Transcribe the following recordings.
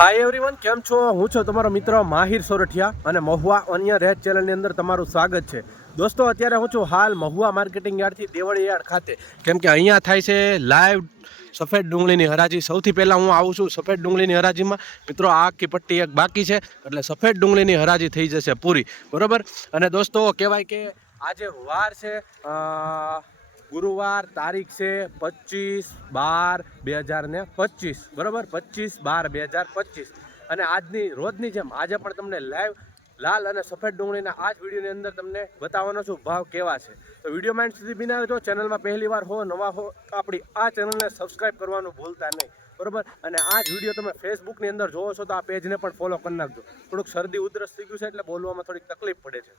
Hi everyone, કેમ છો? હું છું તમારો મિત્ર માહિર સોરઠિયા અને મહુવા અન્ય રેડ ચેનલની અંદર તમારું સ્વાગત છે. દોસ્તો, અત્યારે હું છું હાલ મહુવા માર્કેટિંગ યાર્ડથી દેવળી યાર્ડ ખાતે, કેમ કે અહીંયા થાય છે લાઈવ સફેદ ડુંગળીની હરાજી. સૌથી પહેલાં હું આવું છું સફેદ ડુંગળીની હરાજીમાં. મિત્રો, આ આખી પટ્ટી એક બાકી છે, એટલે સફેદ ડુંગળીની હરાજી થઈ જશે પૂરી, બરોબર. અને દોસ્તો, કહેવાય કે આજે વાર છે ગુરુવાર, તારીખ છે 25/12/2025, બરાબર. 25/12/2025. અને આજની રોજની જેમ આજે પણ તમને લાઈવ લાલ અને સફેદ ડુંગળીના આ જ વિડીયોની અંદર તમને બતાવવાનો છું ભાવ કેવા છે. તો વિડીયો માઇન્ડ સુધી બનાવજો. ચેનલમાં પહેલી વાર હો, નવા હો, તો આપણી આ ચેનલને સબસ્ક્રાઈબ કરવાનું ભૂલતા નહીં, બરોબર. અને આ જ વિડીયો તમે ફેસબુકની અંદર જોવો છો તો આ પેજને પણ ફોલો કરી નાખજો. થોડુંક શરદી ઉધરસ થઈ ગયું છે એટલે બોલવામાં થોડીક તકલીફ પડે છે.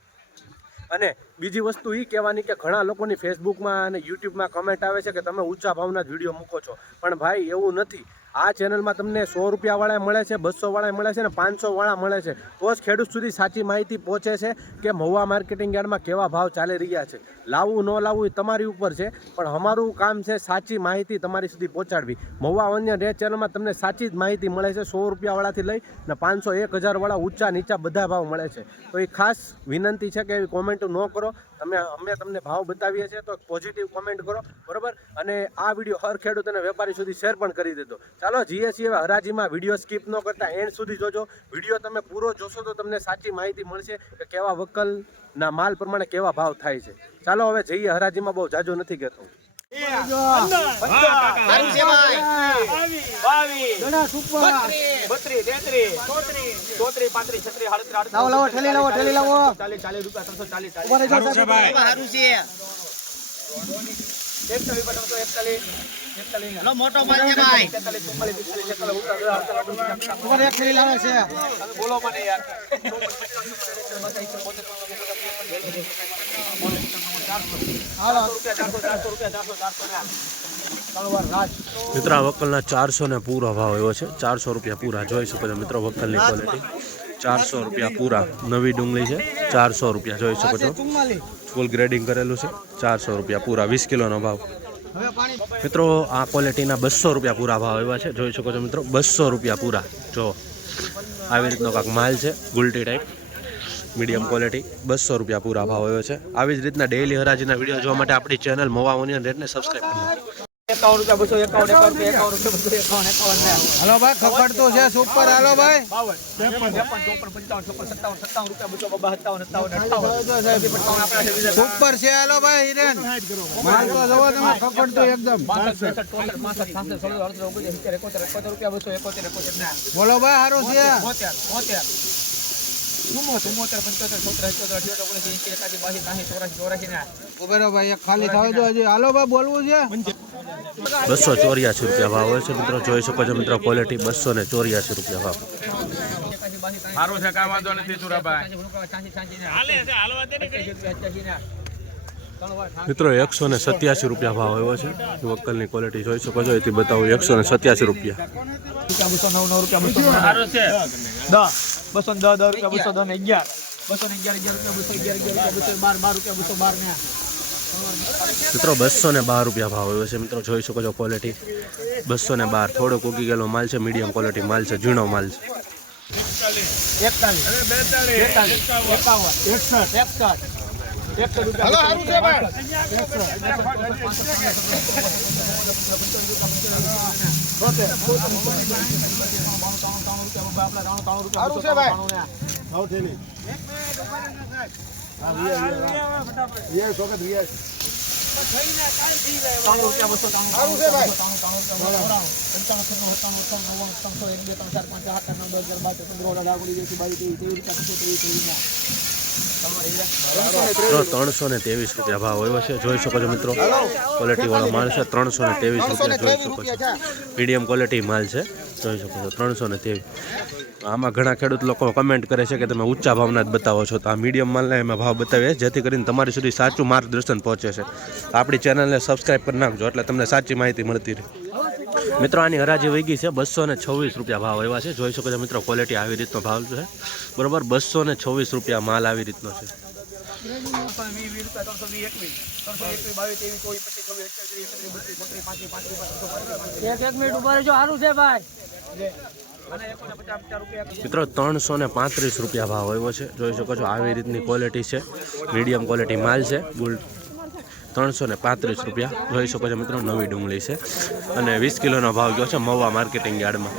અને બીજી વસ્તુ એ કહેવાની કે ઘણા લોકોની ફેસબુકમાં અને યુટ્યુબમાં કમેન્ટ આવે છે કે તમે ઊંચા ભાવના જ વિડીયો મૂકો છો, પણ ભાઈ એવું નથી. આ ચેનલમાં તમને 100 રૂપિયાવાળા મળે છે, 200વાળા મળે છે અને 500વાળા મળે છે. તો જ ખેડૂત સુધી સાચી માહિતી પહોંચે છે કે મહુવા માર્કેટિંગ યાર્ડમાં કેવા ભાવ ચાલી રહ્યા છે. લાવવું ન લાવવું એ તમારી ઉપર છે, પણ અમારું કામ છે સાચી માહિતી તમારી સુધી પહોંચાડવી. મહુવા અન્ય રેડ ચેનલમાં તમને સાચી જ માહિતી મળે છે. 100 રૂપિયાવાળાથી લઈ ને 500, 1000વાળા ઊંચા નીચા બધા ભાવ મળે છે. તો એ ખાસ વિનંતી છે કે એવી કોમેન્ટ ન કરો. અમે તમને ભાવ બતાવીએ છીએ તો પોઝિટિવ કોમેન્ટ કરો, બરોબર. અને આ વિડીયો હર ખેડૂત અને વેપારી સુધી શેર પણ કરી દેજો. ચાલો જઈએ છીએ હરાજીમાં. વિડીયો સ્કીપ ન કરતા એન્ડ સુધી જોજો. વિડીયો તમે પૂરો જોશો તો તમને સાચી માહિતી મળશે કે કેવા વકલના માલ પ્રમાણે કેવા ભાવ થાય છે. ચાલો હવે જઈએ હરાજીમાં. બહુ જાજુ નથી કહેતો. મોટો માલ છે ભાઈ. બોલો મને યાર. મિત્રો, આ વકલના 400 ને પૂરા ભાવ એવો છે. 400 રૂપિયા પૂરા જોઈ શકો છો મિત્રો. વકલની ક્વોલિટી 400 રૂપિયા પૂરા. નવી ડુંગળી છે, 400 રૂપિયા જોઈ શકો છો. ફૂલ ગ્રેડિંગ કરેલું છે. 400 રૂપિયા પૂરા, 20 કિલોનો ભાવ. મિત્રો, આ ક્વોલિટીના 200 રૂપિયા પૂરા ભાવ એવા છે, જોઈ શકો છો મિત્રો. 200 રૂપિયા પૂરા. જો આવી રીતનો કાંક માલ છે, ગુલટી ટાઈપ, મીડિયમ ક્વોલિટી. 200 રૂપિયા પૂરા ભાવ આવ્યો છે. આવી જ રીતના ડેઇલી હરાજીના વિડીયો જોવા માટે આપણી ચેનલ મહુવા ઓનિયન રેડને સબસ્ક્રાઈબ કરો. 51 રૂપિયા 251 હાલો ભાઈ, ખકડ તો છે સુપર. હાલો ભાઈ, 53 સુપર છે. હાલો ભાઈ હિરેન, માલ તો જવો તમે. ખકડ તો એકદમ બોલો ભાઈ, સારું છે. ખાલી થાવ દો હજી. હાલો ભાઈ, બોલવું છે. 284 રૂપિયા ભાવ હોય છે મિત્રો. જોઈ શકો છો મિત્રો ક્વોલિટી. 284 રૂપિયા ભાવ. સારું છે, કાંઈ વાંધો નથી સુરાભાઈ. મિત્રો, 187 રૂપિયા ભાવ આવ્યો છે. વકલની ક્વોલિટી જોઈ શકો છો. એથી બતાવું 187 રૂપિયા. 209 રૂપિયા 210 રૂપિયા 211 મિત્રો, 212 રૂપિયા ભાવ આવ્યો છે મિત્રો. જોઈ શકો છો ક્વોલિટી 212. થોડોક ઉગી ગયેલો માલ છે, મીડિયમ ક્વોલિટી માલ છે, ઝીણો માલ છે. 323 રૂપિયા ભાવ આવ્યો છે. જોઈ શકો છો મિત્રો ક્વોલિટી વાળો માલ છે. 323 રૂપિયા જોઈ શકો છો. મીડિયમ ક્વોલિટી માલ છે, જોઈ શકો છો. 323. આમાં ઘણા ખેડૂત લોકો કમેન્ટ કરે છે કે તમે ઊંચા ભાવના જ બતાવો છો. તો આ મીડિયમ માલને અમે ભાવ બતાવીએ જેથી કરીને તમારી સુધી સાચું માર્ગદર્શન પહોંચે છે. આપણી ચેનલને સબસ્ક્રાઈબ કરી નાખજો એટલે તમને સાચી માહિતી મળતી રહે. મિત્રો, આની હરાજી વહી ગઈ છે. 226 રૂપિયા ભાવ આવ્યા છે. જોઈ શકો છો મિત્રો ક્વોલિટી આવી રીતનો ભાવ છે, બરોબર. 226 રૂપિયા માલ આવી રીતનો છે. એક મિનિટ ઉભા રહેજો. સારું છે ભાઈ. મિત્રો 335 રૂપિયા ભાવ આવ્યો છે, જોઈ શકો છો આવી રીતની ક્વોલિટી છે, મીડિયમ ક્વોલિટી માલ છે. બુલ 335 રૂપિયા જોઈ શકો છો મિત્રો, નવી ડુંગળી છે અને 20 કિલોનો ભાવ ગયો છે મહુવા માર્કેટિંગ યાર્ડમાં.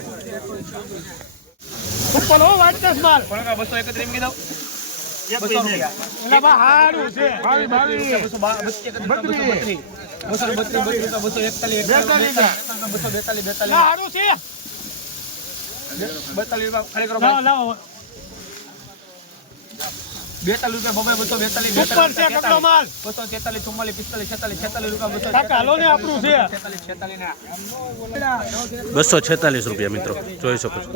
બસો 46 રૂપિયા મિત્રો જોઈ શકો છો.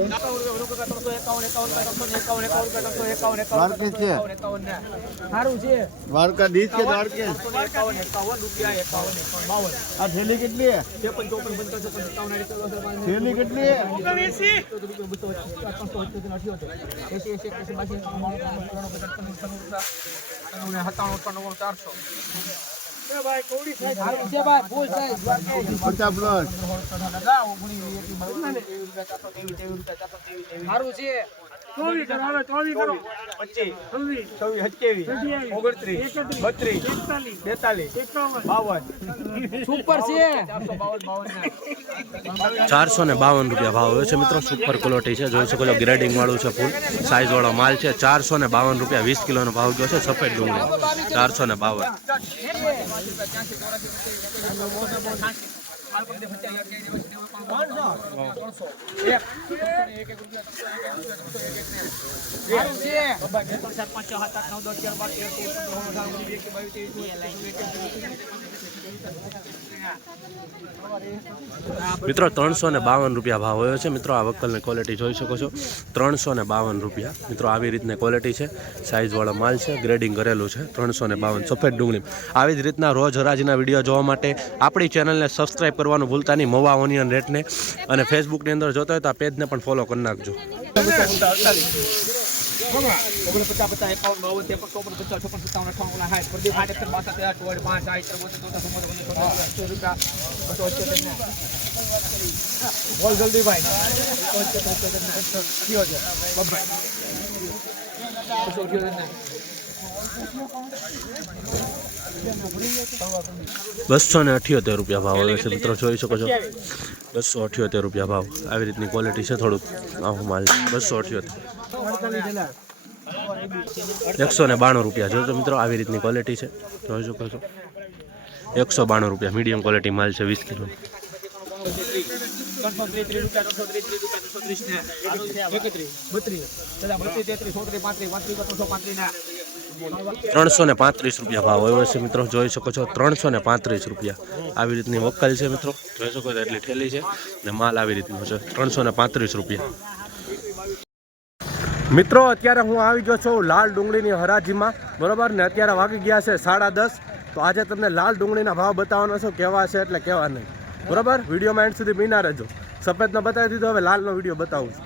દ્વારકાધીશ કે દ્વારકેશ આ થેલી કેટલી થેલી કેટલી સુપર છે 452 રૂપિયા ભાવ હોય છે મિત્રો, સુપર ક્વોલિટી છે, જોઈ શકો છો ગ્રેડિંગ વાળું છે, ફૂલ સાઈઝ વાળો માલ છે. 452 રૂપિયા 20 કિલોનો ભાવ ગયો છે. સફેદ ડુંગળી 452. મિત્રો 352 રૂપિયા ભાવ હોય છે મિત્રો. આ વક્કલની ક્વોલિટી જોઈ શકો છો, 352 રૂપિયા મિત્રો. આવી રીતની ક્વોલિટી છે, સાઈઝ વાળો માલ છે, ગ્રેડિંગ કરેલું છે. 352 સફેદ ડુંગળી. આવી જ રીતના રોજ હરાજીના વિડીયો જોવા માટે આપણી ચેનલને સબસ્ક્રાઈબ કરવાનું ભૂલતા નહીં, મહુવા ઓનિયન રેટને. અને ફેસબુકની અંદર જોતા હોય તો આ પેજને પણ ફોલો કરી નાખજો. 278 રૂપિયા ભાવ આવે છે મિત્રો, જોઈ શકો છો. 278 રૂપિયા ભાવ. આવી રીતની ક્વોલિટી છે, થોડુંક આવો માલ 278. 192 રૂપિયા જોજો મિત્રો. આવી રીતની ક્વોલિટી છે, જોઈ શકો છો. 192 રૂપિયા મીડિયમ ક્વોલિટી માલ છે, 20 કિલો. 335 રૂપિયા ભાવ આવ્યો છે મિત્રો, જોઈ શકો છો. 335 રૂપિયા. આવી રીતની વક્કલ છે મિત્રો, જોઈ શકો છો. એટલી ઠેલી છે ને માલ આવી રીતનો છે. 335 રૂપિયા. મિત્રો અત્યારે હું આવી ગયો છું લાલ ડુંગળીની હરાજીમાં, બરોબર ને. અત્યારે વાગી ગયા છે 10:30. તો આજે તમને લાલ ડુંગળીના ભાવ બતાવવાનો છું, કેવા છે એટલે કેવા નહીં, બરોબર. વિડીયોમાં એન્ડ સુધી બિના રહેજો. સફેદનો બતાવી દીધો, હવે લાલનો વિડીયો બતાવું છું.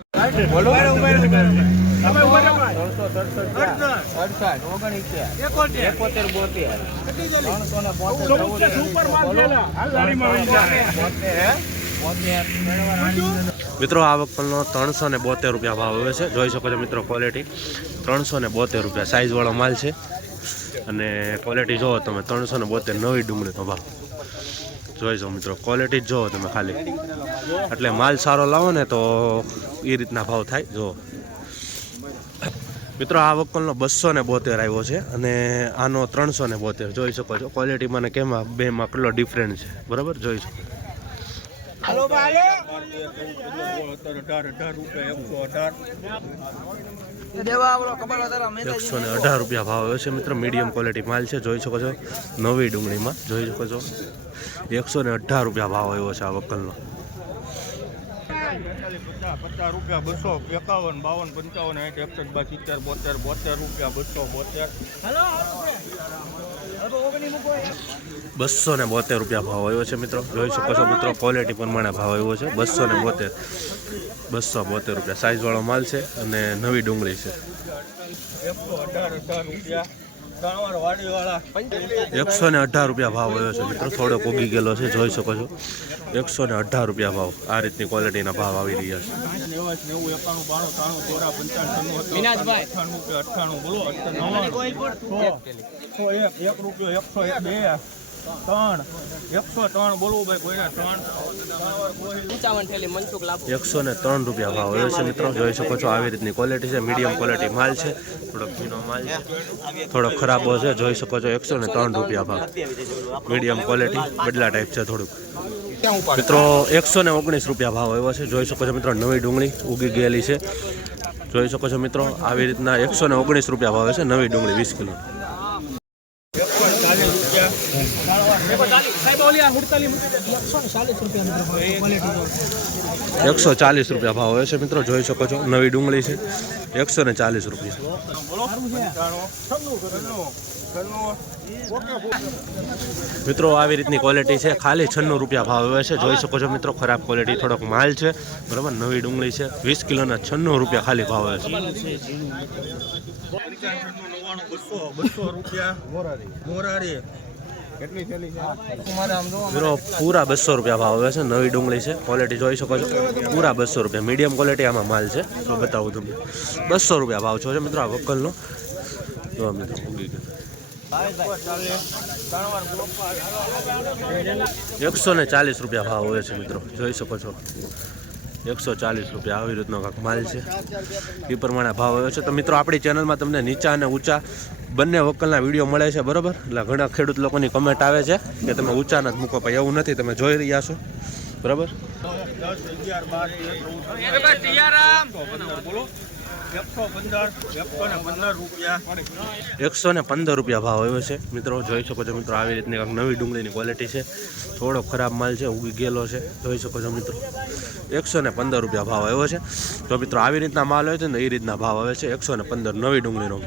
મિત્રો આ વખતનો 372 રૂપિયા ભાવ આવે છે, જોઈ શકો છો મિત્રો. ક્વોલિટી 372 રૂપિયા, સાઈઝ વાળો માલ છે અને ક્વોલિટી જોવો તમે. 372 નવી ડુંગળીનો ભાવ જોઈ જાઓ મિત્રો. ક્વોલિટી જ જોવો તમે ખાલી, એટલે માલ સારો લાવો ને તો એ રીતના ભાવ થાય. જુઓ મિત્રો, આ વક્કલનો 272 આવ્યો છે અને આનો 372 જોઈ શકો છો. ક્વોલિટીમાં ને કેમાં બેમાં કેટલો ડિફરન્ટ છે, બરાબર. જોઈ શકો. 118 રૂપિયા ભાવ આવ્યો છે મિત્રો. મીડિયમ ક્વોલિટી માલ છે, જોઈ શકો છો. નવી ડુંગળીમાં જોઈ શકો છો. 118 રૂપિયા ભાવ આવ્યો છે આ વક્કલનો. 50 રૂપિયા 251 52 55 60 70 72 272 રૂપિયા ભાવ આવ્યો છે મિત્રો, જોઈ શકો છો મિત્રો. ક્વોલિટી પ્રમાણે ભાવ આવ્યો છે. 272 રૂપિયા. સાઈઝ વાળો માલ છે અને નવી ડુંગળી છે. 118 રૂપિયા 118 રૂપિયા ભાવ આવ્યો છે મિત્રો, થોડોક ઉગી ગયેલો છે, જોઈ શકો છો 118 રૂપિયા ભાવ. આ રીતની ક્વોલિટીના ભાવ આવી રહ્યા છે. 103 બોલવું ભાઈ કોઈને 103 રૂપિયા ભાવ આવ્યો છે મિત્રો, જોઈ શકો છો આવી રીતની ક્વોલિટી છે. મીડિયમ ક્વોલિટી માલ છે, થોડોક ફીનો માલ છે, થોડોક ખરાબો છે, જોઈ શકો છો 103 રૂપિયા ભાવ. મીડિયમ ક્વોલિટી બદલા ટાઈપ છે થોડુંક મિત્રો. 119 રૂપિયા ભાવ આવ્યો છે, જોઈ શકો છો મિત્રો. નવી ડુંગળી ઉગી ગયેલી છે, જોઈ શકો છો મિત્રો. આવી રીતના 119 રૂપિયા ભાવ છે નવી ડુંગળી 20 કિલો. 140 રૂપિયા ભાવ હોય છે મિત્રો, જોઈ શકો છો. નવી ડુંગળી છે 140 રૂપિયા. મિત્રો આવી રીતની ક્વોલિટી છે, ખાલી 96 રૂપિયા ભાવ આવે છે, જોઈ શકો છો મિત્રો. ખરાબ ક્વોલિટી થોડોક માલ છે, બરાબર. નવી ડુંગળી છે 20 કિલોના 96 રૂપિયા ખાલી ભાવ આવે છે. 200 રૂપિયા મોરારી મિત્રો પૂરા 200 રૂપિયા ભાવ આવે છે. નવી ડુંગળી છે, ક્વોલિટી જોઈ શકો છો. પૂરા 200 રૂપિયા. મીડિયમ ક્વોલિટી આમાં માલ છે, તો બતાવું તમને. 200 રૂપિયા ભાવ છે મિત્રો આ વકલનો. જો મિત્રો ઉગી ગયો. 140 રૂપિયા ભાવ હોય છે મિત્રો, જોઈ શકો છો. 140 રૂપિયા આવી રીતનો કાંક માલ છે, એ પ્રમાણે ભાવ આવ્યો છે. તો મિત્રો આપણી ચેનલમાં તમને નીચા અને ઊંચા બંને વકલના વિડીયો મળે છે, બરાબર. એટલે ઘણા ખેડૂત લોકોની કમેન્ટ આવે છે કે તમે ઊંચાના જ મૂકો, પણ એવું નથી, તમે જોઈ રહ્યા છો, બરાબર. 115 રૂપિયા ભાવ આવ્યો છે મિત્રો, જોઈ શકો છો મિત્રો. આવી રીતની કાંઈક નવી ડુંગળીની ક્વોલિટી છે, થોડો ખરાબ માલ છે, ઉગી ગયેલો છે, જોઈ શકો છો મિત્રો. 115 રૂપિયા ભાવ આવ્યો છે. તો મિત્રો આવી રીતના માલ હોય છે ને એ રીતના ભાવ આવે છે. 115 નવી ડુંગળીનો.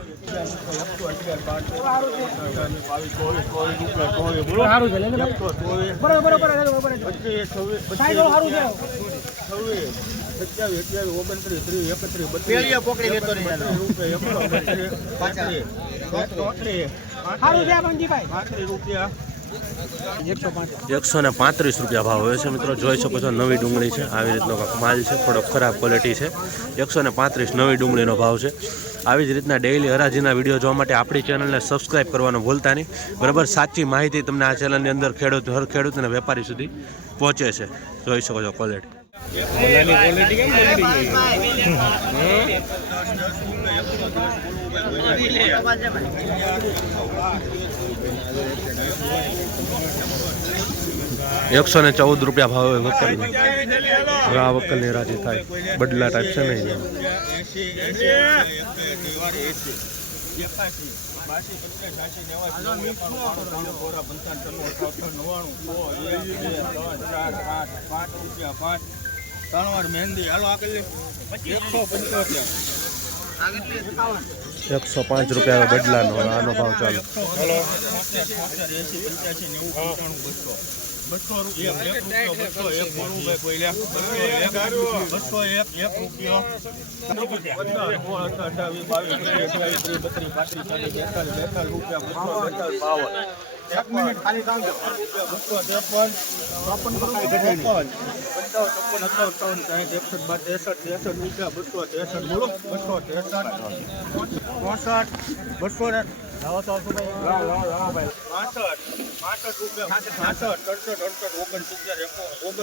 રૂપિયા 135 રૂપિયા ભાવ હોય છે મિત્રો, જોઈ શકો છો. નવી ડુંગળી છે, આવી રીતનો કાંઈક માલ છે, થોડો ખરાબ ક્વોલિટી છે. 135 નવી ડુંગળીનો ભાવ છે. આવી જ રીતના ડેઇલી હરાજીના વિડીયો જોવા માટે આપણી ચેનલને સબસ્ક્રાઇબ કરવાનું ભૂલતા નહીં, બરાબર. સાચી માહિતી તમને આ ચેનલની અંદર હર ખેડૂત અને વેપારી સુધી પહોંચે છે, જોઈ શકો છો ક્વોલિટી. ₹114 રૂપિયા ભાવ હોય વકલની. આ વકલની રાજી થાય, બદલા ટાઈપ છે ને. મહેંદી હાલો આગળ 105 રૂપિયા બદલાનો આનો ભાવ ચાલુ.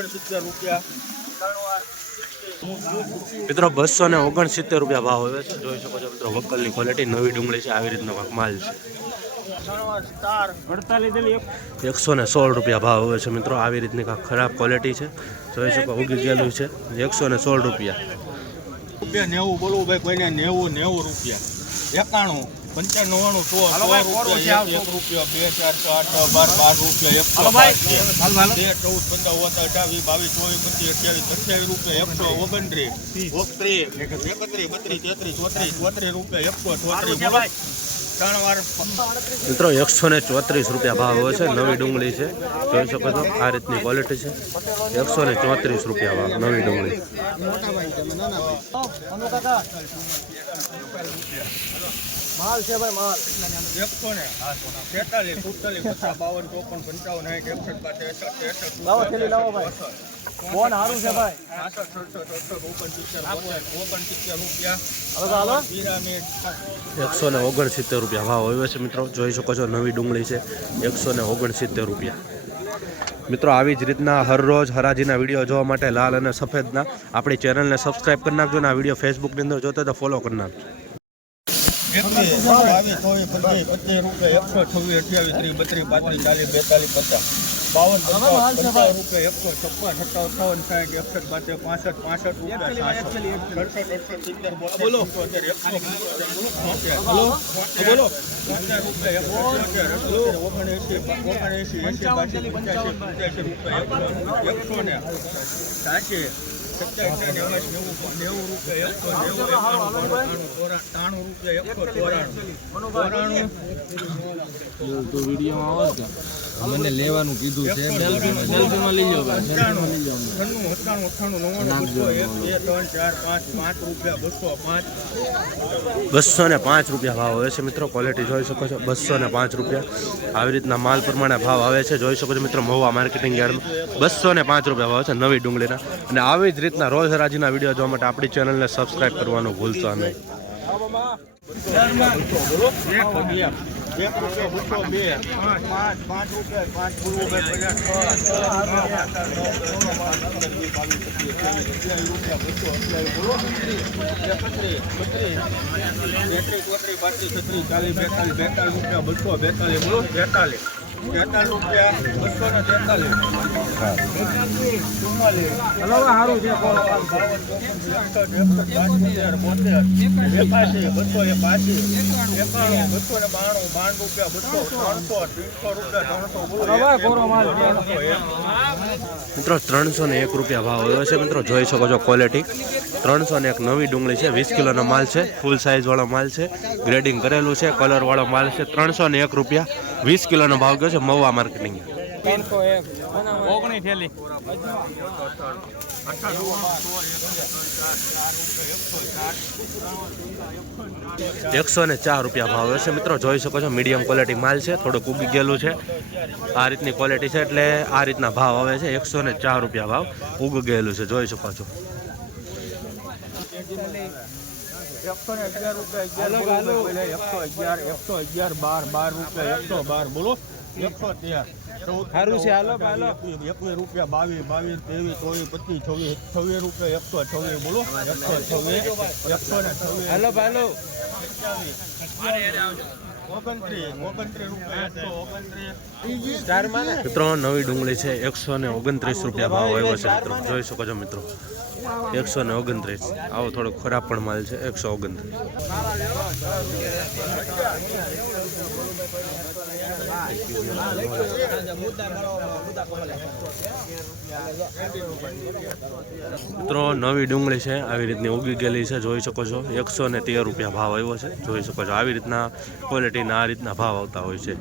69 રૂપિયા. મિત્રો 269 રૂપિયા ભાવ આવે છે, જોઈ શકો છો મિત્રો. વકલની ક્વોલિટી, નવી ડુંગળી છે, આવી રીતનો માલ છે. 116 રૂપિયા ભાવ આવે છે મિત્રો. આવી રીતની કાંઈક ખરાબ ક્વોલિટી છે, જોઈ શકો. ઉગી ગયેલું છે. 116 રૂપિયા. 90 બોલવું ભાઈ કોઈને 90 રૂપિયા. 91 95 100 1 રૂપિયા 2 4 8 12 રૂપિયા 1 5 14 22 23 24 25 28 29 30 31 32 33 34 રૂપિયા 133 બોલો ત્રણ વાર મિત્રો 134 રૂપિયા ભાવ હોય છે. નવી ડુંગળી છે, જોઈ શકો છો આ રીતની ક્વોલિટી છે. 134 રૂપિયા ભાવ નવી ડુંગળી. માલ છે ભાઈ માલ. 143, 47, 52, 54, 55, 61, લાવો થેલી લાવો ભાઈ. કોણ હારું છે ભાઈ? 169 રૂપિયા ભાવ હોય છે મિત્રો, જોઈ શકો છો નવી ડુંગળી છે. 169 રૂપિયા. મિત્રો આવી જ રીતના હરરોજ હરાજીના વિડીયો જોવા માટે લાલ અને સફેદના આપણી ચેનલને સબસ્ક્રાઈબ કરી નાખજો. અને આ વિડીયો ફેસબુકની અંદર જોતો તો ફોલો કરી નાખજો. 21, 22, 24, 25 રૂપિયા, 126, 28, 30, 32, 35, 40, 50, 52, 55 રૂપિયા, 61, 58, મને લેવાનું કીધું છે. સેલ્ફીમાં લઈ લો ભાઈ. 205 રૂપિયા ભાવ આવે છે મિત્રો, ક્વોલિટી જોઈ શકો છો. 205 રૂપિયા આવી રીતના માલ પ્રમાણે ભાવ આવે છે, જોઈ શકો છો મિત્રો. મહુવા માર્કેટિંગ યાર્ડમાં 205 રૂપિયા ભાવ છે નવી ડુંગળીના. અને આવી જ રીતના રોજ હરાજીના વિડીયો જોવા માટે આપણી ચેનલને સબસ્ક્રાઈબ કરવાનું ભૂલશો નહીં. 301 રૂપિયા ભાવ આવ્યો છે મિત્રો, જોઈ શકો છો ક્વોલિટી. 301 નવી ડુંગળી છે, 20 કિલોનો માલ છે, ફૂલ સાઇઝ વાળો માલ છે, ગ્રેડિંગ કરેલું છે, કલર વાળો માલ છે. 301 રૂપિયા 20 કિલોનો ભાવ ગયો છે મહુવા માર્કેટિંગ. 104 રૂપિયા ભાવ છે મિત્રો, જોઈ શકો છો. મીડિયમ ક્વોલિટી માલ છે, થોડુંક ઉગી ગયેલું છે. આ રીતની ક્વોલિટી છે એટલે આ રીતના ભાવ આવે છે. 104 રૂપિયા ભાવ ઉગી ગયેલું છે, જોઈ શકો છો. 111 રૂપિયા, બોલો. 113 હારું છે. હાલો હાલો. 21 રૂપિયા, 22, 23, 24, 25, 26 રૂપિયા, 126, બોલો. 126, 126, હાલો હાલો. 29 રૂપિયા, મિત્રો નવી ડુંગળી છે, 129 રૂપિયા ભાવ આવ્યો છે મિત્રો, જોઈ શકો છો મિત્રો. 129. આવો થોડો ખરાબ પણ માલ છે. 129. મિત્રો નવી ડુંગળી છે, આવી રીતની ઉગી ગયેલી છે, જોઈ શકો છો. 113 રૂપિયા ભાવ આવ્યો છે, જોઈ શકો છો. આવી રીતના ક્વોલિટીના આ રીતના ભાવ આવતા હોય છે.